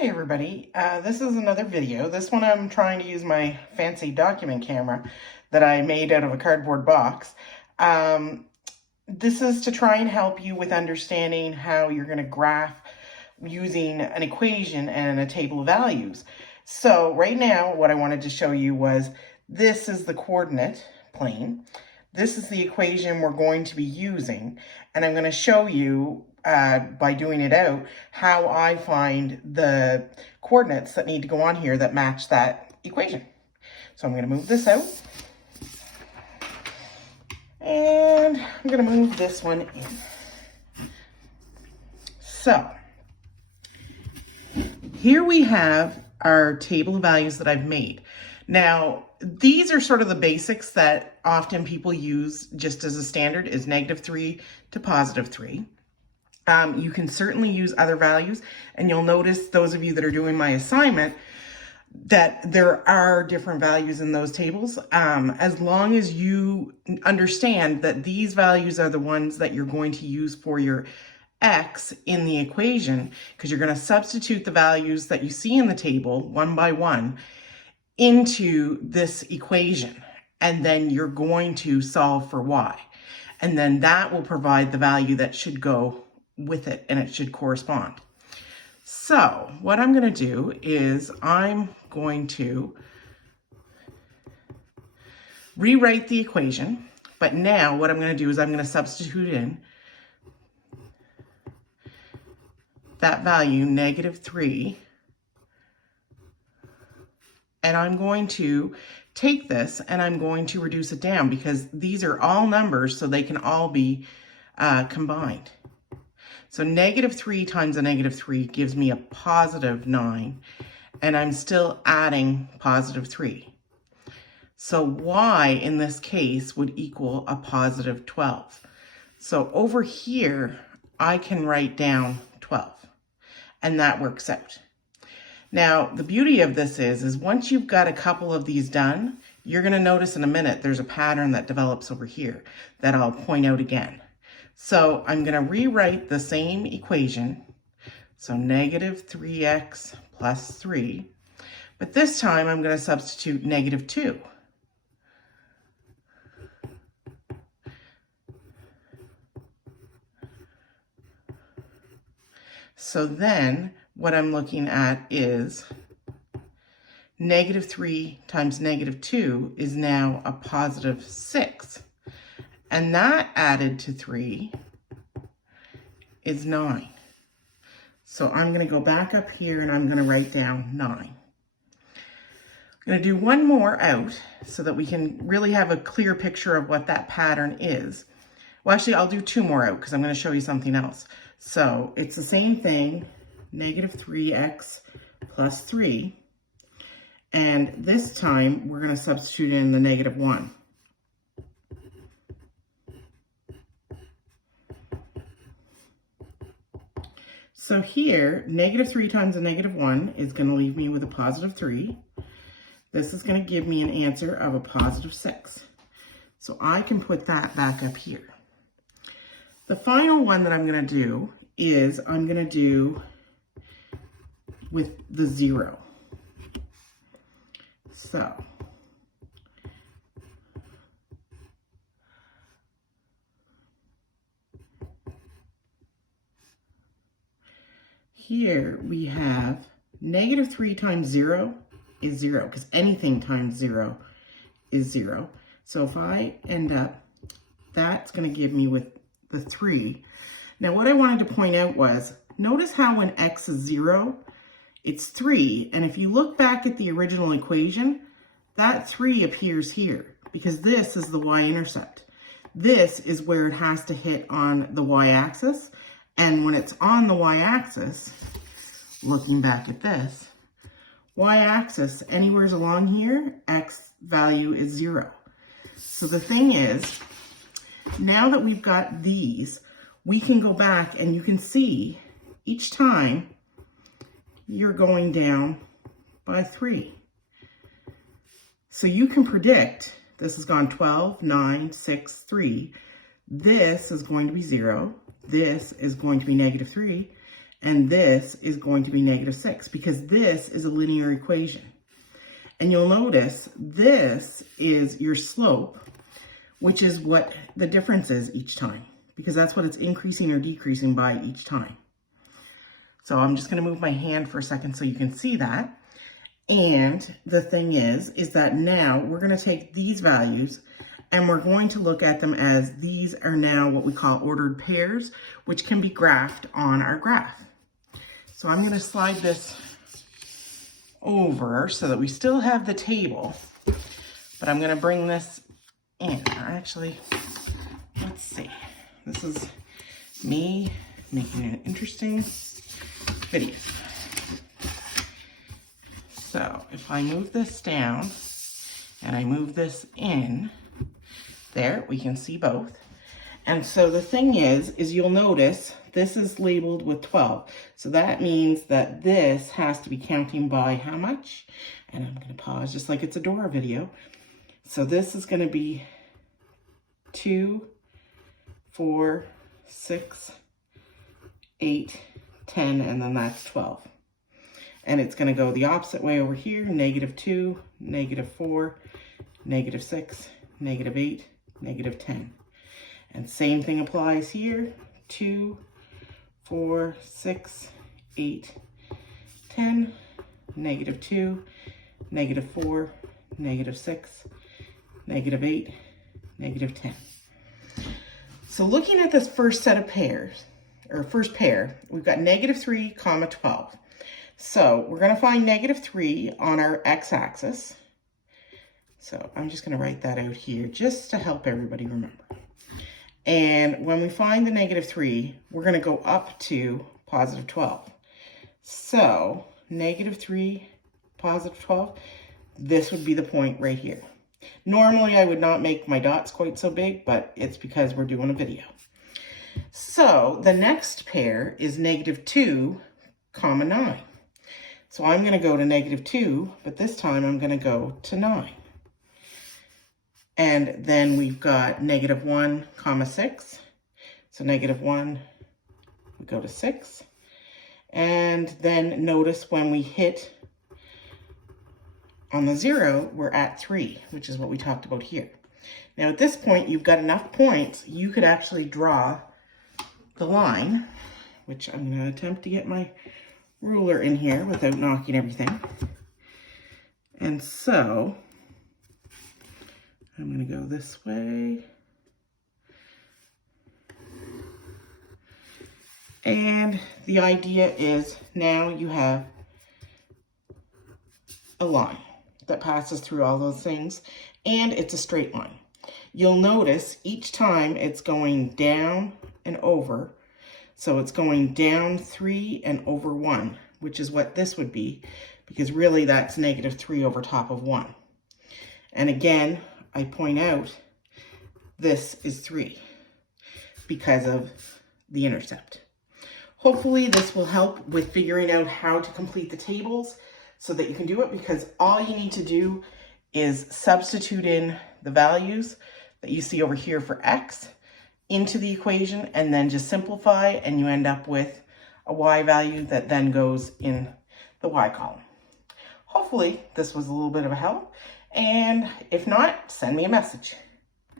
Hi everybody, this is another video. This one I'm trying to use my fancy document camera that I made out of a cardboard box. This is to try and help you with understanding how you're going to graph using an equation and a table of values. So right now what I wanted to show you was this is the coordinate plane. This is the equation we're going to be using, and I'm going to show you by doing it out how I find the coordinates that need to go on here that match that equation. So I'm going to move this out, and I'm going to move this one in. So here we have our table of values that I've made. Now, these are sort of the basics that often people use just as a standard is -3 to +3. You can certainly use other values, and you'll notice, those of you that are doing my assignment, that there are different values in those tables. As long as you understand that these values are the ones that you're going to use for your x in the equation, because you're going to substitute the values that you see in the table one by one into this equation, and then you're going to solve for y, and then that will provide the value that should go with it, and it should correspond. So what I'm going to do is I'm going to rewrite the equation, but now what I'm going to do is I'm going to substitute in that value, -3, and I'm going to take this and I'm going to reduce it down because these are all numbers, so they can all be combined. So -3 times a -3 gives me a +9, and I'm still adding +3. So y in this case would equal a +12. So over here, I can write down 12, and that works out. Now, the beauty of this is once you've got a couple of these done, you're going to notice in a minute there's a pattern that develops over here that I'll point out again. So I'm going to rewrite the same equation, so -3x + 3, but this time I'm going to substitute -2. So then what I'm looking at is -3 times -2 is now a +6. And that added to 3 is 9. So I'm going to go back up here and I'm going to write down 9. I'm going to do one more out so that we can really have a clear picture of what that pattern is. Well, actually, I'll do two more out because I'm going to show you something else. So it's the same thing, -3x + 3. And this time we're going to substitute in the -1. So here, -3 times a -1 is going to leave me with a +3. This is going to give me an answer of a +6. So I can put that back up here. The final one that I'm going to do is I'm going to do with the 0. So here we have -3 times 0 is 0, because anything times 0 is 0. So if I end up, that's going to give me with the 3. Now what I wanted to point out was, notice how when x is 0, it's 3. And if you look back at the original equation, that 3 appears here because this is the y-intercept. This is where it has to hit on the y-axis. And when it's on the y-axis, looking back at this, y-axis, anywhere along here, x value is 0. So the thing is, now that we've got these, we can go back and you can see each time you're going down by 3. So you can predict, this has gone 12, 9, 6, 3. This is going to be 0. This is going to be -3. And this is going to be -6 because this is a linear equation. And you'll notice this is your slope, which is what the difference is each time, because that's what it's increasing or decreasing by each time. So I'm just going to move my hand for a second so you can see that. And the thing is that now we're going to take these values and we're going to look at them as these are now what we call ordered pairs, which can be graphed on our graph. So I'm going to slide this over so that we still have the table, but I'm going to bring this in. Actually, let's see. This is me making an interesting video. So if I move this down and I move this in, there, we can see both. And so the thing is you'll notice this is labeled with 12. So that means that this has to be counting by how much? And I'm going to pause just like it's a Dora video. So this is going to be 2, 4, 6, 8, 10, and then that's 12. And it's going to go the opposite way over here, -2, -4, -6, -8, -10. And same thing applies here, 2, 4, 6, 8, 10, -2, -4, -6, -8, -10. So looking at this first set of pairs, or first pair, we've got -3, 12. So we're going to find -3 on our x-axis. So I'm just going to write that out here just to help everybody remember. And when we find the -3, we're going to go up to +12. So -3, +12, this would be the point right here. Normally I would not make my dots quite so big, but it's because we're doing a video. So the next pair is -2, 9. So I'm going to go to -2, but this time I'm going to go to 9. And then we've got -1, 6. So -1, we go to 6. And then notice when we hit on the 0, we're at 3, which is what we talked about here. Now at this point, you've got enough points, you could actually draw the line, which I'm going to attempt to get my ruler in here without knocking everything. And so I'm going to go this way. And the idea is now you have a line that passes through all those things, and it's a straight line. You'll notice each time it's going down and over. So it's going down 3 and over 1, which is what this would be, because really that's -3 over top of 1. And again, I point out this is 3 because of the intercept. Hopefully this will help with figuring out how to complete the tables so that you can do it, because all you need to do is substitute in the values that you see over here for x into the equation and then just simplify, and you end up with a y value that then goes in the y column. Hopefully this was a little bit of a help, and if not, send me a message.